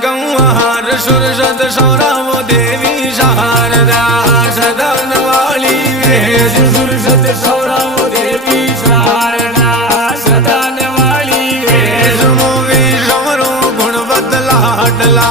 गंवार सुरसत सौरावो देवी शारदा सदन वाली वेश सुरसत सौरावो देवी शारदा सदन वाली वेश मोवी समरो गुणवत लाडला